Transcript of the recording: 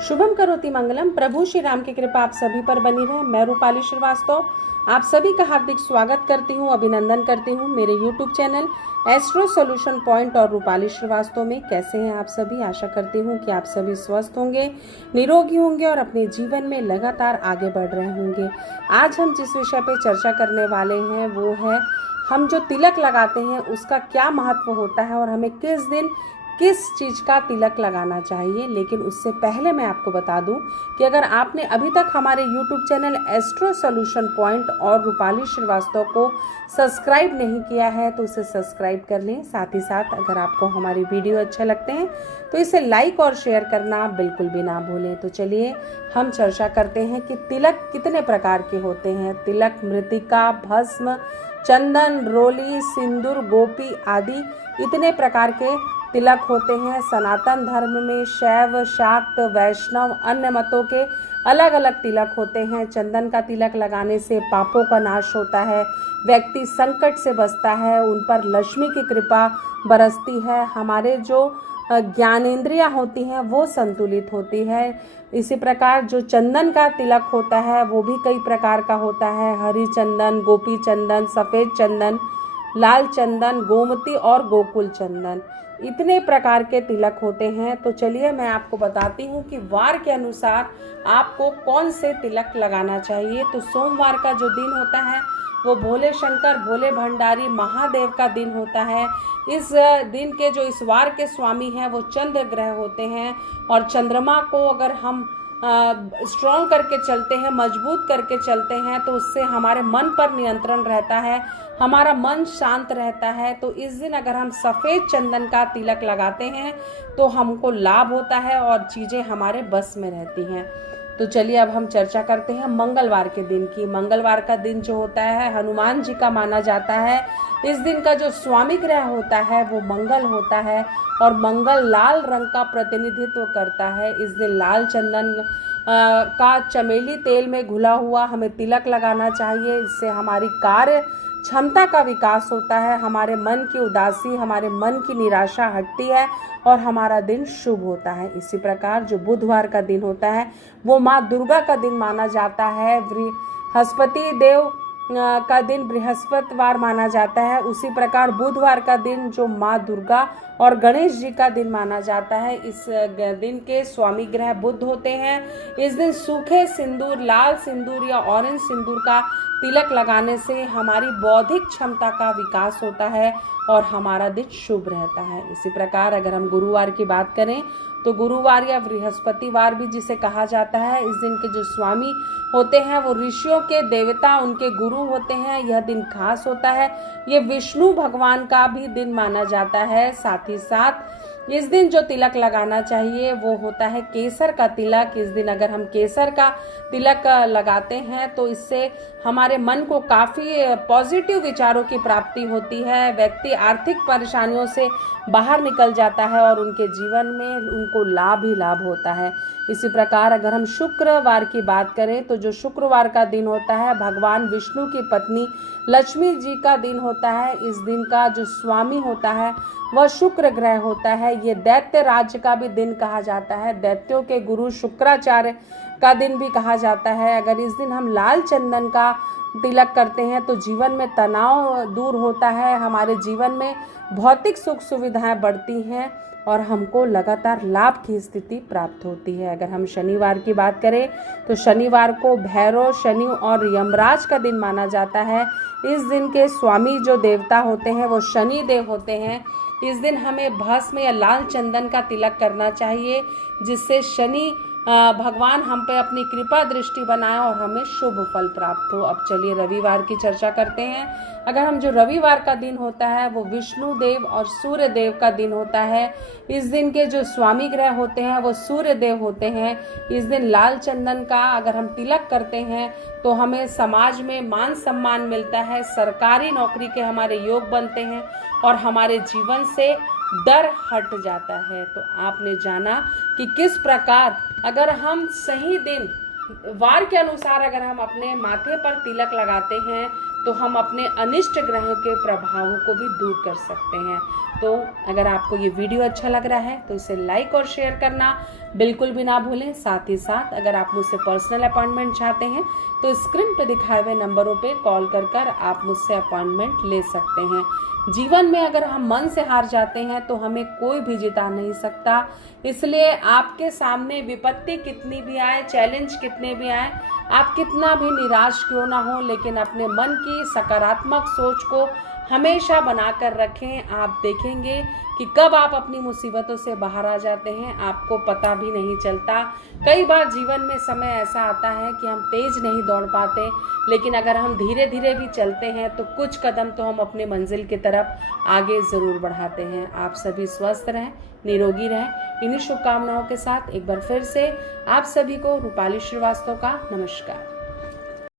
शुभम करोति मंगलम। प्रभु श्री राम की कृपा आप सभी पर बनी रहे। मैं रूपाली श्रीवास्तव आप सभी का हार्दिक स्वागत करती हूँ, अभिनंदन करती हूँ मेरे YouTube channel astro solution point और रूपाली श्रीवास्तव में। कैसे हैं आप सभी? आशा करती हूँ कि आप सभी स्वस्थ होंगे, निरोगी होंगे और अपने जीवन में लगातार आगे बढ़ रहे होंगे। आज हम जिस विषय पे चर्चा करने वाले हैं वो है हम जो तिलक लगाते हैं उसका क्या महत्व होता है और हमें किस दिन किस चीज़ का तिलक लगाना चाहिए। लेकिन उससे पहले मैं आपको बता दूं कि अगर आपने अभी तक हमारे YouTube channel astro solution point और रूपाली श्रीवास्तव को सब्सक्राइब नहीं किया है तो उसे सब्सक्राइब कर लें। साथ ही साथ अगर आपको हमारी वीडियो अच्छे लगते हैं तो इसे लाइक और शेयर करना बिल्कुल भी ना भूलें। तो चलिए हम चर्चा करते हैं कि तिलक कितने प्रकार के होते हैं। तिलक मृतिका, भस्म, चंदन, रोली, सिंदूर, गोपी आदि इतने प्रकार के तिलक होते हैं। सनातन धर्म में शैव, शाक्त, वैष्णव, अन्य मतों के अलग अलग तिलक होते हैं। चंदन का तिलक लगाने से पापों का नाश होता है, व्यक्ति संकट से बचता है, उन पर लक्ष्मी की कृपा बरसती है, हमारे जो ज्ञानेंद्रियां होती हैं वो संतुलित होती है। इसी प्रकार जो चंदन का तिलक होता है वो भी कई प्रकार का होता है। हरी चंदन, गोपी चंदन, सफ़ेद चंदन, लाल चंदन, गोमती और गोकुल चंदन, इतने प्रकार के तिलक होते हैं। तो चलिए मैं आपको बताती हूँ कि वार के अनुसार आपको कौन से तिलक लगाना चाहिए। तो सोमवार का जो दिन होता है वो भोले शंकर, भोले भंडारी, महादेव का दिन होता है। इस दिन के जो इस वार के स्वामी हैं वो चंद्र ग्रह होते हैं और चंद्रमा को अगर हम स्ट्रॉन्ग करके चलते हैं, मजबूत करके चलते हैं तो उससे हमारे मन पर नियंत्रण रहता है, हमारा मन शांत रहता है। तो इस दिन अगर हम सफ़ेद चंदन का तिलक लगाते हैं तो हमको लाभ होता है और चीज़ें हमारे बस में रहती हैं। तो चलिए अब हम चर्चा करते हैं मंगलवार के दिन की। मंगलवार का दिन जो होता है हनुमान जी का माना जाता है। इस दिन का जो स्वामी ग्रह होता है वो मंगल होता है और मंगल लाल रंग का प्रतिनिधित्व करता है। इस दिन लाल चंदन का चमेली तेल में घुला हुआ हमें तिलक लगाना चाहिए। इससे हमारी कार्य क्षमता का विकास होता है, हमारे मन की उदासी, हमारे मन की निराशा हटती है और हमारा दिन शुभ होता है। इसी प्रकार जो बुधवार का दिन होता है वो माँ दुर्गा का दिन माना जाता है। बृहस्पति देव का दिन बृहस्पतिवार माना जाता है। उसी प्रकार बुधवार का दिन जो माँ दुर्गा और गणेश जी का दिन माना जाता है। इस दिन के स्वामी ग्रह बुध होते हैं। इस दिन सूखे सिंदूर, लाल सिंदूर या ऑरेंज सिंदूर का तिलक लगाने से हमारी बौद्धिक क्षमता का विकास होता है और हमारा दिन शुभ रहता है। इसी प्रकार अगर हम गुरुवार की बात करें तो गुरुवार या बृहस्पतिवार भी जिसे कहा जाता है, इस दिन के जो स्वामी होते हैं वो ऋषियों के देवता, उनके गुरु होते हैं। यह दिन खास होता है, ये विष्णु भगवान का भी दिन माना जाता है। साथ ही साथ इस दिन जो तिलक लगाना चाहिए वो होता है केसर का तिलक। इस दिन अगर हम केसर का तिलक लगाते हैं तो इससे हमारे मन को काफ़ी पॉजिटिव विचारों की प्राप्ति होती है, व्यक्ति आर्थिक परेशानियों से बाहर निकल जाता है और उनके जीवन में उनको लाभ ही लाभ होता है। इसी प्रकार अगर हम शुक्रवार की बात करें तो जो शुक्रवार का दिन होता है भगवान विष्णु की पत्नी लक्ष्मी जी का दिन होता है। इस दिन का जो स्वामी होता है वह शुक्र ग्रह होता है। ये दैत्य राज्य का भी दिन कहा जाता है, दैत्यों के गुरु शुक्राचार्य का दिन भी कहा जाता है। अगर इस दिन हम लाल चंदन का तिलक करते हैं तो जीवन में तनाव दूर होता है, हमारे जीवन में भौतिक सुख सुविधाएं बढ़ती हैं और हमको लगातार लाभ की स्थिति प्राप्त होती है। अगर हम शनिवार की बात करें तो शनिवार को भैरव, शनि और यमराज का दिन माना जाता है। इस दिन के स्वामी जो देवता होते हैं वो शनि देव होते हैं। इस दिन हमें भस्म या लाल चंदन का तिलक करना चाहिए जिससे शनि भगवान हम पे अपनी कृपा दृष्टि बनाए और हमें शुभ फल प्राप्त हो। अब चलिए रविवार की चर्चा करते हैं। अगर हम जो रविवार का दिन होता है वो विष्णु देव और सूर्य देव का दिन होता है। इस दिन के जो स्वामी ग्रह होते हैं वो सूर्य देव होते हैं। इस दिन लाल चंदन का अगर हम तिलक करते हैं तो हमें समाज में मान सम्मान मिलता है, सरकारी नौकरी के हमारे योग बनते हैं और हमारे जीवन से डर हट जाता है। तो आपने जाना कि किस प्रकार अगर हम सही दिन वार के अनुसार अगर हम अपने माथे पर तिलक लगाते हैं तो हम अपने अनिष्ट ग्रहों के प्रभावों को भी दूर कर सकते हैं। तो अगर आपको ये वीडियो अच्छा लग रहा है तो इसे लाइक और शेयर करना बिल्कुल भी ना भूलें। साथ ही साथ अगर आप मुझसे पर्सनल अपॉइंटमेंट चाहते हैं तो स्क्रीन पे दिखाए हुए नंबरों पे कॉल कर आप मुझसे अपॉइंटमेंट ले सकते हैं। जीवन में अगर हम मन से हार जाते हैं तो हमें कोई भी जिता नहीं सकता। इसलिए आपके सामने विपत्ति कितनी भी आए, चैलेंज कितने भी आए, आप कितना भी निराश क्यों ना हो, लेकिन अपने मन की सकारात्मक सोच को हमेशा बनाकर रखें। आप देखेंगे कि कब आप अपनी मुसीबतों से बाहर आ जाते हैं आपको पता भी नहीं चलता। कई बार जीवन में समय ऐसा आता है कि हम तेज नहीं दौड़ पाते, लेकिन अगर हम धीरे धीरे भी चलते हैं तो कुछ कदम तो हम अपने मंजिल की तरफ आगे ज़रूर बढ़ाते हैं। आप सभी स्वस्थ रहें, निरोगी रहें। इन्हीं शुभकामनाओं के साथ एक बार फिर से आप सभी को रूपाली श्रीवास्तव का नमस्कार।